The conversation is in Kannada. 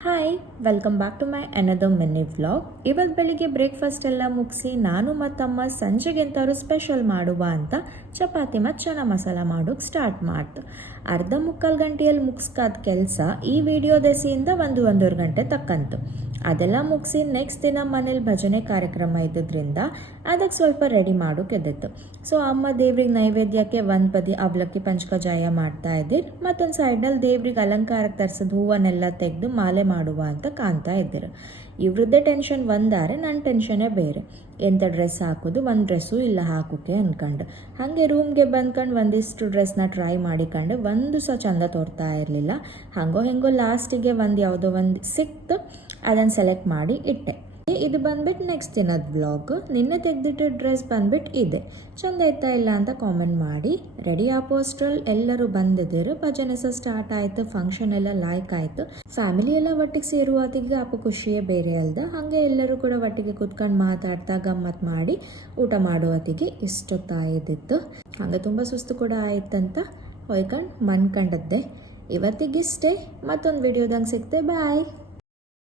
Hi welcome back to my another mini vlog. ಇವತ್ತು ಬೆಳಿಗ್ಗೆ ಬ್ರೇಕ್ಫಾಸ್ಟ್ ಎಲ್ಲ ಮುಗಿಸಿ ನಾನು ಮತ್ತಮ್ಮ ಸಂಜೆಗೆ ಎಂತಾದ್ರು ಸ್ಪೆಷಲ್ ಮಾಡುವ ಅಂತ ಚಪಾತಿ ಮತ್ತು ಚನಾ ಮಸಾಲ ಮಾಡೋಕ್ಕೆ ಸ್ಟಾರ್ಟ್ ಮಾಡ್ತು. ಅರ್ಧ ಮುಕ್ಕಾಲು ಗಂಟೆಯಲ್ಲಿ ಮುಗಿಸ್ಕಾದ ಕೆಲಸ ಈ ವಿಡಿಯೋ ದೆಸೆಯಿಂದ ಒಂದೂವರೆ ಗಂಟೆ ತಕ್ಕಂತು. ಅದೆಲ್ಲ ಮುಗಿಸಿ ನೆಕ್ಸ್ಟ್ ದಿನ ಮನೇಲಿ ಭಜನೆ ಕಾರ್ಯಕ್ರಮ ಇದ್ದಿದ್ದರಿಂದ ಅದಕ್ಕೆ ಸ್ವಲ್ಪ ರೆಡಿ ಮಾಡೋಕ್ಕಿದ್ದಿತ್ತು. ಸೊ ಅಮ್ಮ ದೇವ್ರಿಗೆ ನೈವೇದ್ಯಕ್ಕೆ ಒಂದು ಬದಿ ಅವಲಕ್ಕಿ ಪಂಚಕಜಾಯ ಮಾಡ್ತಾ ಇದ್ದೀರಿ, ಮತ್ತೊಂದು ಸೈಡ್ನಲ್ಲಿ ದೇವ್ರಿಗೆ ಅಲಂಕಾರಕ್ಕೆ ತರಿಸಿದ ಹೂವನ್ನೆಲ್ಲ ತೆಗೆದು ಮಾಲೆ ಮಾಡುವ ಅಂತ ಕಾಣ್ತಾ ಇದ್ದರು. ಇವ್ರದ್ದೇ ಟೆನ್ಷನ್ ಒಂದಾರೆ, ನನ್ನ ಟೆನ್ಷನ್ನೇ ಬೇರೆ. ಎಂಥ ಡ್ರೆಸ್ ಹಾಕೋದು, ಒಂದು ಡ್ರೆಸ್ಸು ಇಲ್ಲ ಹಾಕೋಕೆ ಅಂದ್ಕೊಂಡು ಹಾಗೆ ರೂಮ್ಗೆ ಬಂದ್ಕೊಂಡು ಒಂದಿಷ್ಟು ಡ್ರೆಸ್ನ ಟ್ರೈ ಮಾಡಿಕೊಂಡು ಒಂದು ಸಹ ಚಂದ ತೋರ್ತಾ ಇರಲಿಲ್ಲ. ಹಾಗೋ ಹೆಂಗೋ ಲಾಸ್ಟಿಗೆ ಯಾವುದೋ ಒಂದು ಸಿಕ್ತು, ಅದನ್ನು ಸೆಲೆಕ್ಟ್ ಮಾಡಿ ಇಟ್ಟೆ. ಇದು ಬಂದ್ಬಿಟ್ಟು ನೆಕ್ಸ್ಟ್ ದಿನದ ವ್ಲಾಗ್. ನಿನ್ನೆ ತೆಗೆದಿಟ್ಟು ಡ್ರೆಸ್ ಬಂದ್ಬಿಟ್ಟು ಇದೆ. ಚಂದ ಇತ್ತಾ ಇಲ್ಲ ಅಂತ ಕಾಮೆಂಟ್ ಮಾಡಿ. ರೆಡಿ ಆಪೋಸ್ಟ್ರಲ್ಲಿ ಎಲ್ಲರೂ ಬಂದಿದ್ದರು. ಭಜನೆ ಸಹ ಸ್ಟಾರ್ಟ್ ಆಯಿತು, ಫಂಕ್ಷನ್ ಎಲ್ಲ ಲೈಕ್ ಆಯಿತು. ಫ್ಯಾಮಿಲಿ ಎಲ್ಲ ಒಟ್ಟಿಗೆ ಸೇರುವ ಹೊತ್ತಿಗೆ ಅಪ್ಪ ಖುಷಿಯೇ ಬೇರೆ ಅಲ್ದ. ಹಾಗೆ ಎಲ್ಲರೂ ಕೂಡ ಒಟ್ಟಿಗೆ ಕುತ್ಕೊಂಡು ಮಾತಾಡ್ತಾ ಗಮ್ಮತ್ತು ಮಾಡಿ ಊಟ ಮಾಡೋ ಹೊತ್ತಿಗೆ ಇಷ್ಟೊತ್ತಾಯಿದ್ದಿತ್ತು. ಹಾಗೆ ತುಂಬ ಸುಸ್ತು ಕೂಡ ಆಯ್ತಂತ ಹೊಯ್ಕೊಂಡು ಮನ್ಕಂಡದ್ದೆ. ಇವತ್ತಿಗಿಷ್ಟೇ. ಮತ್ತೊಂದು ವಿಡಿಯೋದಂಗೆ ಸಿಗ್ತೆ. ಬಾಯ್.